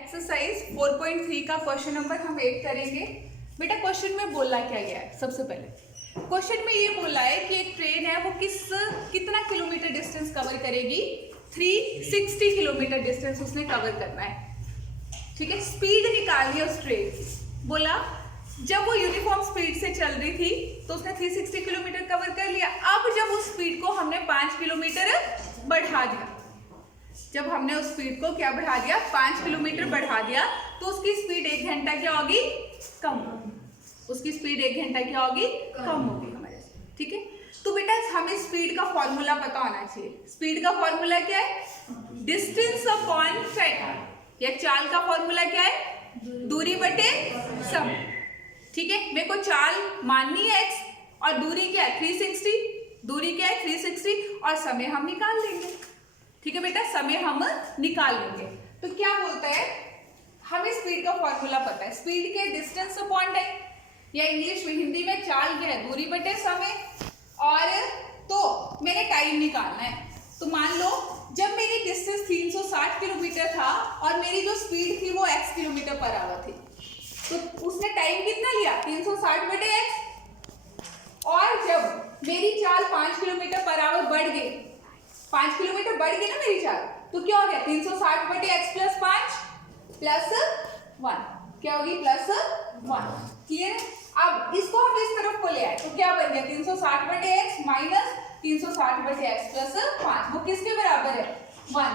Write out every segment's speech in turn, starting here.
Exercise 4.3 का question number हम 8 करेंगे। बेटा क्वेश्चन में बोला क्या गया है? सबसे पहले क्वेश्चन में ये बोला है कि एक ट्रेन है वो कितना किलोमीटर डिस्टेंस कवर करेगी। 360 किलोमीटर डिस्टेंस उसने कवर करना है। ठीक है, स्पीड निकालनी है उस ट्रेन की। बोला जब वो यूनिफॉर्म स्पीड से चल रही थी तो उसने 360 किलोमीटर कवर कर लिया। अब जब उस स्पीड को हमने 5 किलोमीटर बढ़ा दिया, जब हमने उस स्पीड को क्या बढ़ा दिया, 5 किलोमीटर बढ़ा दिया, तो उसकी स्पीड 1 घंटा क्या होगी? कम होगी। उसकी स्पीड 1 घंटा क्या होगी? कम होगी हमारे से। ठीक है, तो बेटा हमें स्पीड का फॉर्मूला पता होना चाहिए। स्पीड का फॉर्मूला क्या है? Distance upon time. या चाल का फॉर्मूला क्या है? दूरी बटे समय। ठीक है, मेरे को चाल माननी है x और दूरी क्या है? 360। दूरी क्या है? 360 और समय हम निकाल लेंगे। ठीक है बेटा, समय हम निकाल लेंगे। तो क्या बोलता है, हमें स्पीड का फॉर्मूला पता है। स्पीड के डिस्टेंस अपॉन टाइम, या इंग्लिश में हिंदी में चाल क्या है? दूरी बटे समय। और तो मैंने टाइम निकालना है। तो मान लो जब मेरी डिस्टेंस 360 किलोमीटर था और मेरी जो स्पीड थी वो x किलोमीटर पर आवर थी, तो उसने टाइम कितना लिया? 360 बटे x। और जब मेरी चाल 5 किलोमीटर पर आवर बढ़ गई, 5 किलोमीटर बढ़ गई ना मेरी चाल, तो क्या हो गया? 360 बटे x प्लस 5 प्लस 1 क्या होगी? प्लस 1। क्लियर है? अब इसको हम इस तरफ को ले आए तो क्या बन गया? 360 बटे x माइनस 360 बटे x प्लस 5। वो किसके बराबर है? 1।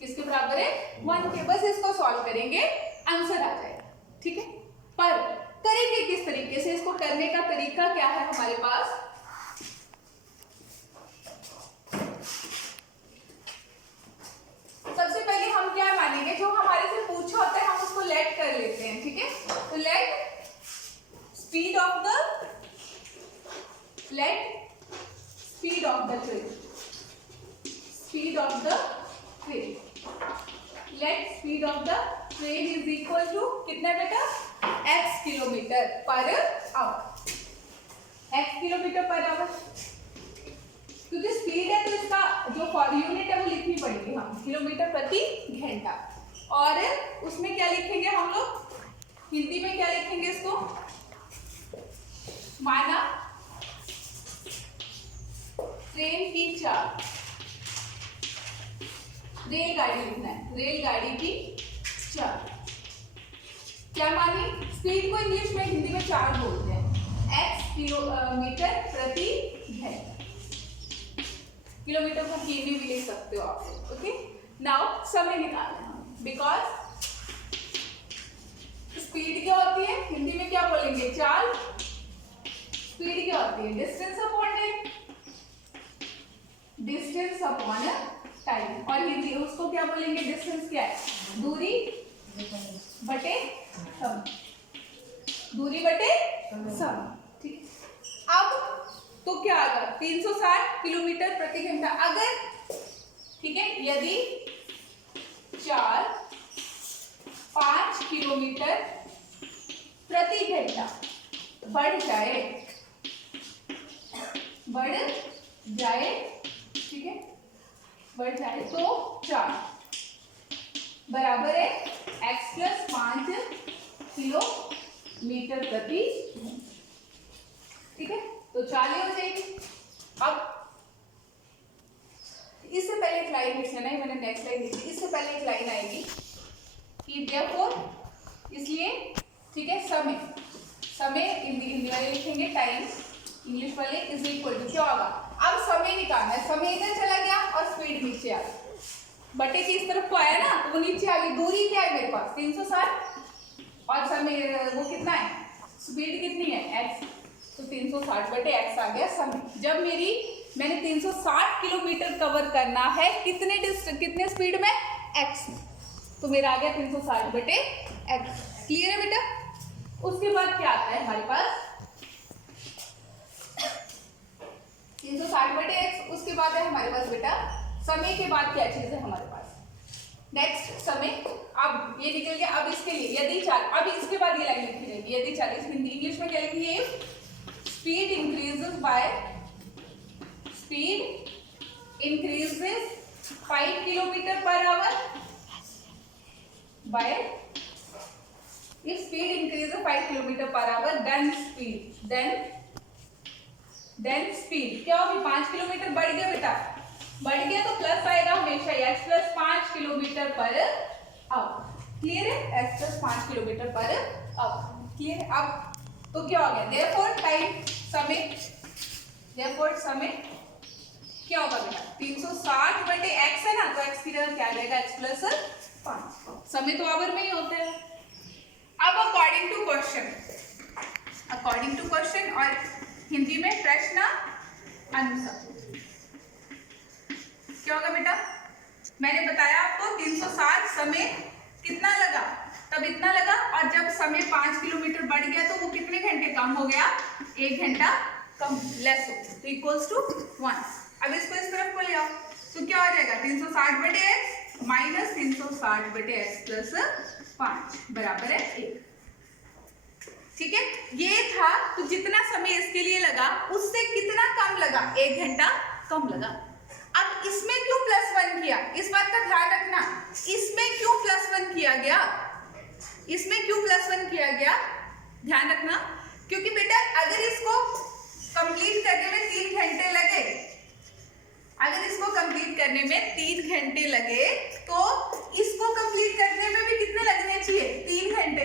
किसके बराबर है? 1 के। बस इसको सॉल्व करेंगे, आंसर आ जाएगा। ठीक है, पर करेंगे किस तरीके से? इसको करने का तरीका क्या है हमारे पास? सबसे पहले हम क्या मानेंगे, जो हमारे से पूछा होता है हम उसको लेट कर लेते हैं। ठीक है, तो let speed of the train, speed of the train, let speed of the train is equal to कितना बेटा? x kilometre per hour. x kilometre per hour, क्योंकि स्पीड है तो इसका जो यूनिट है वो लिखनी पड़ेगी हम, किलोमीटर प्रति घंटा। और उसमें क्या लिखेंगे हम लोग? हिंदी में क्या लिखेंगे इसको? माना ट्रेन की चाल, रेलगाड़ी लिखना है, रेलगाड़ी की चाल क्या मानी? स्पीड को इंग्लिश में हिंदी में चाल बोलते हैं। x किलोमीटर प्रति घंटा। किलोमीटर को के में भी लिख सकते हो आप। ओके, नाउ समय निकालना है, बिकॉज स्पीड क्या होती है? हिंदी में क्या बोलेंगे? चाल। स्पीड क्या होती है? Distance upon time, distance upon time. और हिंदी उसको क्या बोलेंगे? डिस्टेंस क्या है? दूरी बटे समय, दूरी बटे समय। ठीक, अब तो क्या आएगा? 360 किलोमीटर प्रति घंटा। अगर ठीक है, यदि चाल 5 किलोमीटर प्रति घंटा बढ़ जाए, ठीक है, बढ़ जाए तो चाल बराबर है x प्लस 5 किलोमीटर प्रति घंटा। ठीक है, तो चाल हो जाएगी। अब इससे पहले एक लाइन लिखना है, मैंने नेक्स्ट लाइन लिखी, इससे पहले एक लाइन आएगी कि therefore, इसलिए ठीक है, समय हिंदी वाले लिखेंगे टाइम, इंग्लिश वाले इज इक्वल टू क्या होगा? अब समय निकालना है। समय इधर चला गया और स्पीड नीचे आ गई, बटे की इस तरफ को आया ना, तो वो नीचे आ गई। दूरी क्या है मेरे पास? 360 और समय वो कितना है? स्पीड कितनी है? x, तो 360 बटे x आ गया समय। जब मैंने 360 किलोमीटर कवर करना है कितने स्पीड में? x, तो मेरा आ गया 360 बटे x। क्लियर है बेटा? उसके बाद क्या आता है हमारे पास? 360 बटे x। उसके बाद है हमारे पास बेटा समय के बाद क्या चीज है हमारे पास? नेक्स्ट समय। अब ये निकल गया। अब इसके लिए यदि चाल, अब इसके बाद ये लाइन लिखी जाएगी, यदि चाल। हिंदी इंग्लिश में क्या लिखेंगे? Speed increases 5 kilometre per hour by if speed increase 5 kilometre per hour then speed क्या होगी, 5 किलोमीटर बढ़ गया बेटा, बढ़ गया तो प्लस आएगा हमेशा, x plus 5 kilometre per our. Clear है, x plus 5 kilometre per our. Clear है। अब तो क्या हो गया, देयरफॉर टाइम समय क्या होगा बेटा, 360 बटे x है ना, तो x की जगह क्या रहेगा, x प्लस 5। समय तो आवर में ही होता है। अब अकॉर्डिंग टू क्वेश्चन और हिंदी में प्रश्न अनुसार क्या होगा बेटा, मैंने बताया आपको 360 समय कितना लगा, तब इतना लगा, और जब समय 5 किलोमीटर बढ़ गया तो वो कितने घंटे कम हो गया, 1 घंटा कम लेस हो गया, तो इक्वल्स टू 1। अब इसको इस तरफ को ले आओ तो क्या हो जाएगा, 360 बटे एक्स माइनस 360 बटे एक्स प्लस 5 बराबर है 1। ठीक है, ये था। तो जितना समय इसके लिए लगा उससे कितना कम लगा, 1 घंटा कम लगा। अब इसमें क्यों +1 किया, इस बात का ध्यान रखना, इसमें क्यों +1 किया गया, इसमें क्यों +1 किया गया, ध्यान रखना, क्योंकि बेटा अगर इसको कंप्लीट करने में 3 घंटे लगे, अगर इसको कंप्लीट करने में 3 घंटे लगे तो इसको कंप्लीट करने में भी कितने लगने चाहिए, 3 घंटे,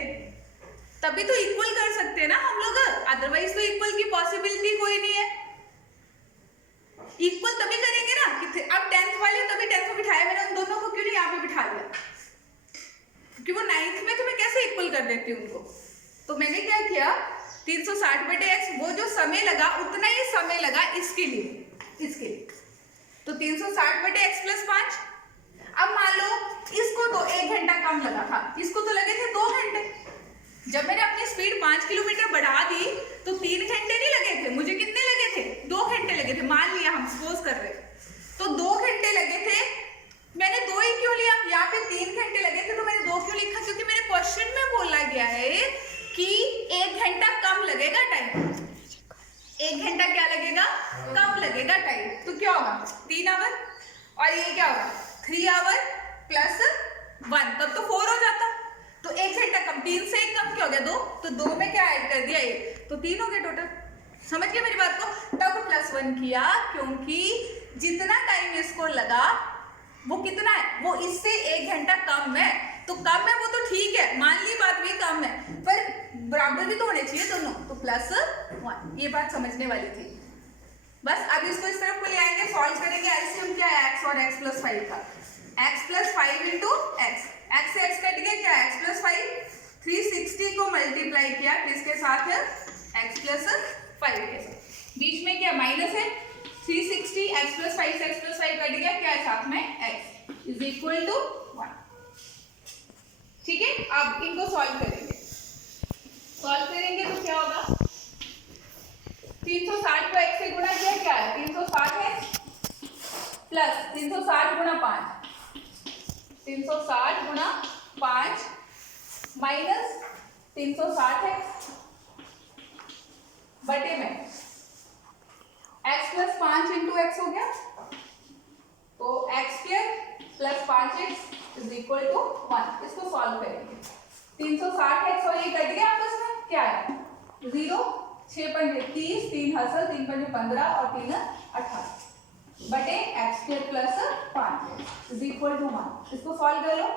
तभी तो इक्वल कर सकते हैं ना हम लोग, अदरवाइज तो इक्वल की पॉसिबिलिटी कोई नहीं है। इक्वल तभी करेंगे ना कि अब 10th वाले तभी 10th को बिठाया मैंने, उन दोनों को क्यों नहीं यहाँ पे बिठा दिया, क्योंकि वो 9th में तो मैं कैसे इक्वल कर देती हूँ उनको। तो मैंने क्या किया, 360 बटे x, वो जो समय लगा उतना ही समय लगा इसके लिए, तो 360 बटे x प्लस 5। अब मान लो इसको तो 1 घंटा कम लगा था, इसको तो लगे थे 2 घंटे। जब मैंने अपनी स्पीड 5 किलोमीटर बढ़ा दी तो 3 घंटे नहीं लगे थे, मुझे कितने लगे थे, 2 घंटे लगे थे, मान लिया हम सपोज कर रहे, तो 2 घंटे लगे थे, मैंने 2 ही क्यों लिया, यहाँ पे 3 घंटे लगे थे तो मैंने 2 क्यों लिखा, क्योंकि मेरे क्वेश्चन में बोला गया है कि 1 घंटा कम लगेगा टाइम, 1 घंटा क्या लगेगा, कम लगेगा टाइम, तो क्या होगा 3 आवर, और ये क्या होगा 3 आवर प्लस 1, तब तो 4 हो जाता, तो 1 घंटा कम, 3 से 1 कम क्या हो गया 2, तो 2 में क्या ऐड कर दिया 1, तो 3 हो गए टोटल। समझ गए मेरी बात को, तब +1 किया क्योंकि जितना टाइम इसको लगा वो कितना है, वो इससे 1 घंटा कम है, तो कम है वो तो ठीक है, मान ली बात भी कम है, पर बराबर भी तो होने चाहिए दोनों, तो +1, ये बात समझने वाली थी बस। अब इसको इस तरफ को ले आएंगे, सॉल्व करेंगे, एलसीएम क्या है x और x प्लस 5 का, x plus 5 into x, x से x कट गया, क्या x प्लस 5, 360 को मल्टीप्लाई किया किसके साथ, x प्लस 5 के साथ, बीच में क्या माइनस है, 360 x प्लस 5 से x प्लस 5 कट गया, क्या है साथ में x इज इक्वल टू 1। ठीक है, अब इनको सॉल्व करेंगे तो क्या होगा, 360 को x से गुणा किया, क्या है 360x प्लस 360 गुणा 5, 360 गुणा 5 माइनस 360x बटे में x प्लस 5 इंटू एक्स हो गया, तो x² plus 5x is equal to 1। इसको सॉल्व करेंगे, 360x और ये कट गया आपस में, क्या है 0, 6 पंजे 30, 3 हसल 3 पंजे 15 और 3 18 बटे x² plus 5 is equal to 1। इसको सॉल्व कर लो,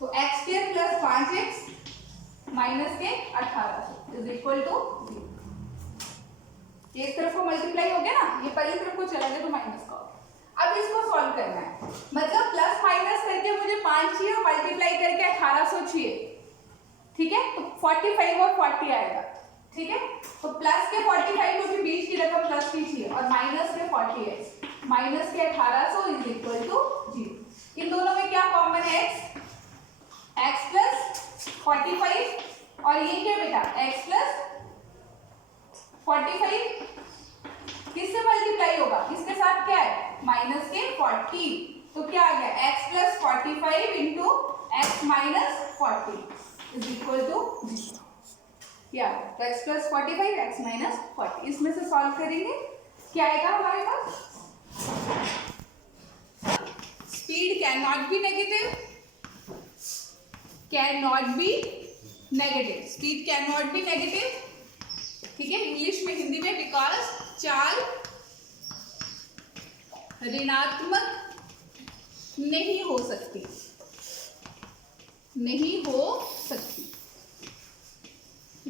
तो x² प्लस 5x माइनस के 18 इज इक्वल टू 0। एक तरफ को मल्टीप्लाई हो गया ना, ये पहली तरफ को चला गया तो माइनस का। अब इसको सॉल्व करना है, मतलब प्लस माइनस करके मुझे 5 चाहिए और मल्टीप्लाई करके 1800 चाहिए, ठीक है, तो 45 और 40 आएगा, ठीक है, तो प्लस के 45 क्योंकि बीच की रकम प्लस की चाहिए और माइनस के 40 है, माइनस के 1800 इज इक्वल टू 0। इन दोनों में क्या कॉमन है, x प्लस 45 और ये क्या बेटा x प्लस 45 किससे मल्टीप्लाई होगा, इसके साथ क्या है माइनस के 40, तो क्या आ गया x plus 45 into x minus 40 is equal to 0। क्या तो x प्लस 45 x माइनस 40, इसमें से सॉल्व करेंगे क्या आएगा हमारे पास, speed can not be negative, can not be negative, speed can not be negative, ठीक है, इंग्लिश में, हिंदी में, बिकॉज चाल ऋणात्मक नहीं हो सकती, नहीं हो सकती,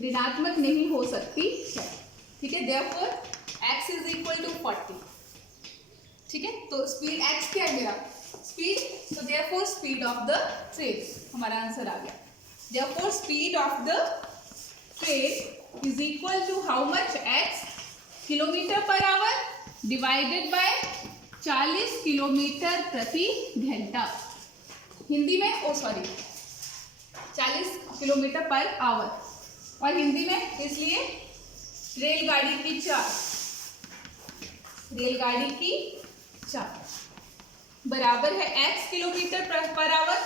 ऋणात्मक नहीं हो सकती है, ठीक है। Therefore x is equal to 40, ठीक है। तो स्पीड x क्या है मेरा, स्पीड, तो therefore speed of the train, हमारा आंसर आ गया। Therefore speed of the train is equal to how much, x kilometre per hour divided by 40 kilometre प्रति घंटा, हिंदी में, oh sorry 40 kilometre per hour, और हिंदी में इसलिए रेलगाड़ी की चाल, रेलगाड़ी की चाल बराबर है x kilometre per hour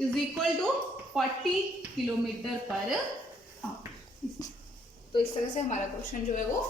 is equal to 40 kilometre per hour. तो इस तरह से हमारा क्वेश्चन जो है वो